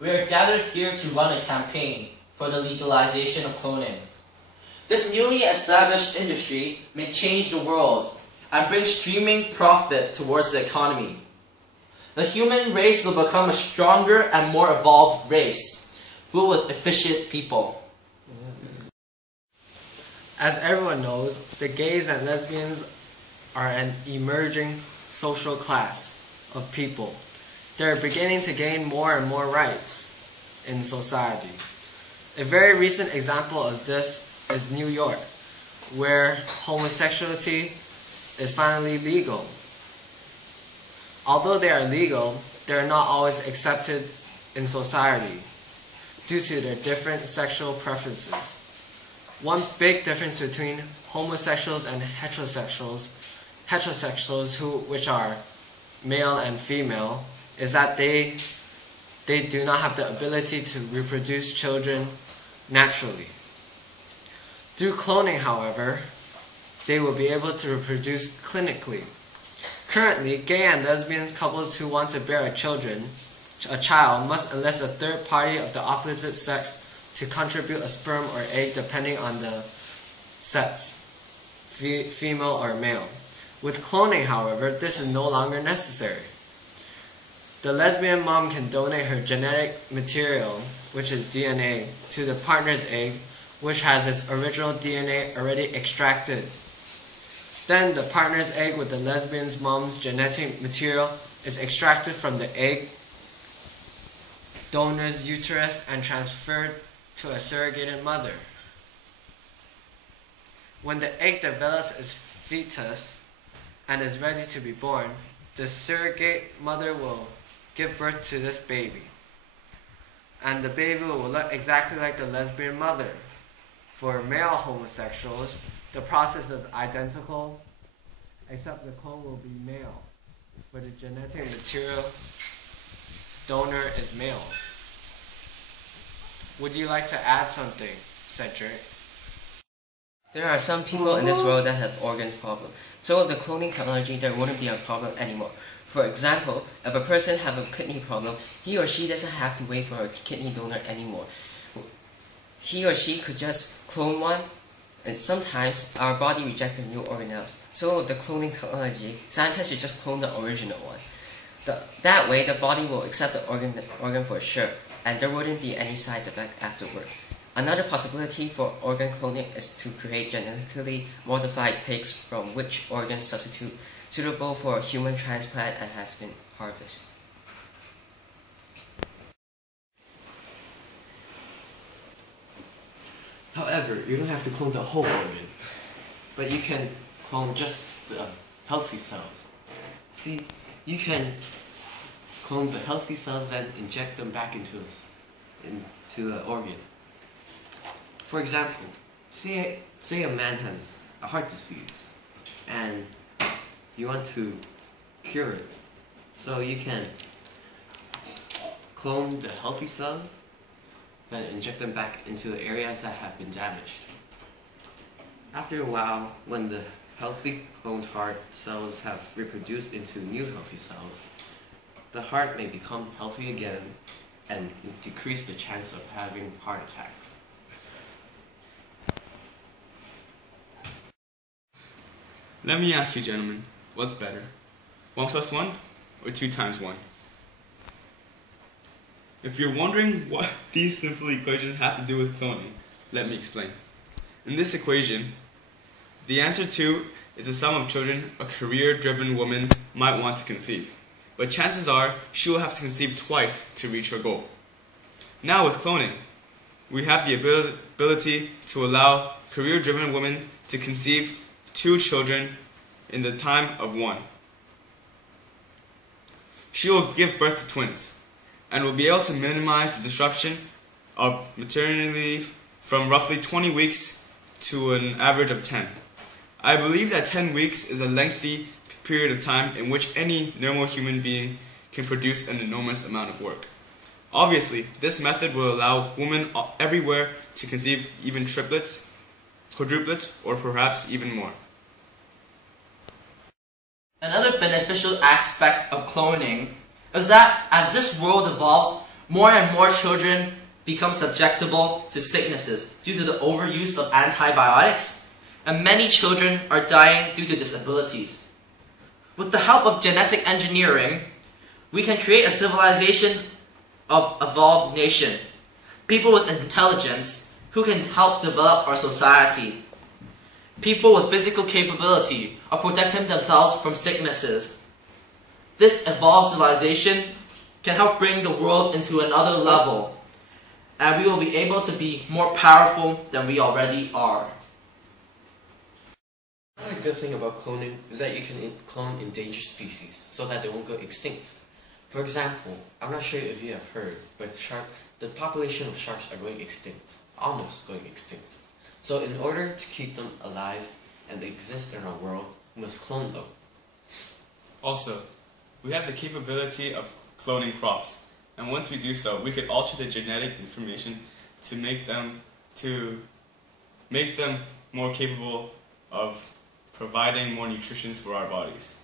We are gathered here to run a campaign for the legalization of cloning. This newly established industry may change the world and bring streaming profit towards the economy. The human race will become a stronger and more evolved race, filled with efficient people. As everyone knows, the gays and lesbians are an emerging social class of people. They're beginning to gain more and more rights in society. A very recent example of this is New York, where homosexuality is finally legal. Although they are legal, they are not always accepted in society due to their different sexual preferences. One big difference between homosexuals and heterosexuals which are male and female, is that they do not have the ability to reproduce children naturally. Through cloning, however, they will be able to reproduce clinically. Currently, gay and lesbian couples who want to bear a child must enlist a third party of the opposite sex to contribute a sperm or egg depending on the sex, female or male. With cloning, however, this is no longer necessary. The lesbian mom can donate her genetic material, which is DNA, to the partner's egg, which has its original DNA already extracted. Then the partner's egg with the lesbian's mom's genetic material is extracted from the egg donor's uterus and transferred to a surrogated mother. When the egg develops its fetus and is ready to be born, the surrogate mother will give birth to this baby. And the baby will look exactly like the lesbian mother. For male homosexuals, the process is identical, except the clone will be male, but the genetic material donor is male. Would you like to add something, Cedric? There are some people in this world that have organ problems. So with the cloning technology, there wouldn't be a problem anymore. For example, if a person has a kidney problem, he or she doesn't have to wait for a kidney donor anymore. He or she could just clone one, and sometimes our body rejects a new organelle. So with the cloning technology, scientists should just clone the original one. That way, the body will accept the organ for sure, and there wouldn't be any side effect afterward. Another possibility for organ cloning is to create genetically modified pigs from which organ substitute suitable for human transplant and has been harvested. However, you don't have to clone the whole organ, but you can clone just the healthy cells. See, you can clone the healthy cells and inject them back into the organ. For example, say a man has a heart disease and you want to cure it. So you can clone the healthy cells, then inject them back into the areas that have been damaged. After a while, when the healthy cloned heart cells have reproduced into new healthy cells, the heart may become healthy again and decrease the chance of having heart attacks. Let me ask you, gentlemen, what's better? 1 + 1 or 2 × 1? If you're wondering what these simple equations have to do with cloning, let me explain. In this equation, the answer 2 is the sum of children a career-driven woman might want to conceive. But chances are she will have to conceive twice to reach her goal. Now with cloning, we have the ability to allow career-driven women to conceive 2 children in the time of 1. She will give birth to twins and will be able to minimize the disruption of maternity leave from roughly 20 weeks to an average of 10. I believe that 10 weeks is a lengthy period of time in which any normal human being can produce an enormous amount of work. Obviously, this method will allow women everywhere to conceive even triplets, quadruplets, or perhaps even more. Another beneficial aspect of cloning is that as this world evolves, More and more children become susceptible to sicknesses due to the overuse of antibiotics, and many children are dying due to disabilities. With the help of genetic engineering, we can create a civilization of evolved nation, people with intelligence who can help develop our society, people with physical capability of protecting themselves from sicknesses. This evolved civilization can help bring the world into another level, and we will be able to be more powerful than we already are. Another good thing about cloning is that you can clone endangered species so that they won't go extinct. For example, I'm not sure if you have heard, but the population of sharks are going extinct, almost going extinct. So in order to keep them alive and exist in our world, we must clone them. Also, we have the capability of cloning crops, and once we do so, we could alter the genetic information to make them more capable of providing more nutrition for our bodies.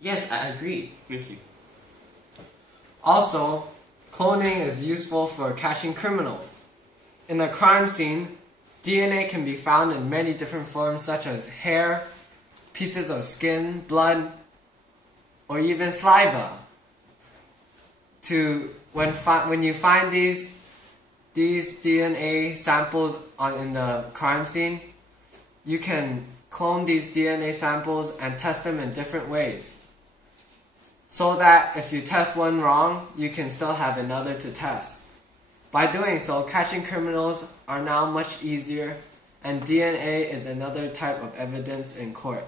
Yes, I agree. Thank you. Also, cloning is useful for catching criminals. In a crime scene, DNA can be found in many different forms such as hair, pieces of skin, blood, or even saliva. When you find these DNA samples in the crime scene, you can clone these DNA samples and test them in different ways, so that if you test one wrong, you can still have another to test. By doing so, catching criminals are now much easier, and DNA is another type of evidence in court.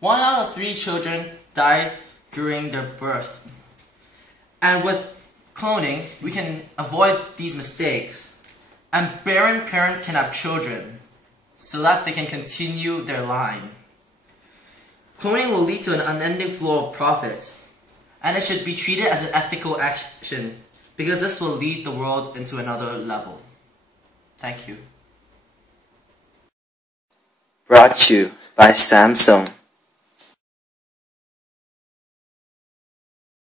1 out of 3 children die during their birth. And with cloning, we can avoid these mistakes. And barren parents can have children so that they can continue their line. Cloning will lead to an unending flow of profit, and it should be treated as an ethical action because this will lead the world into another level. Thank you. Brought to you by Samsung.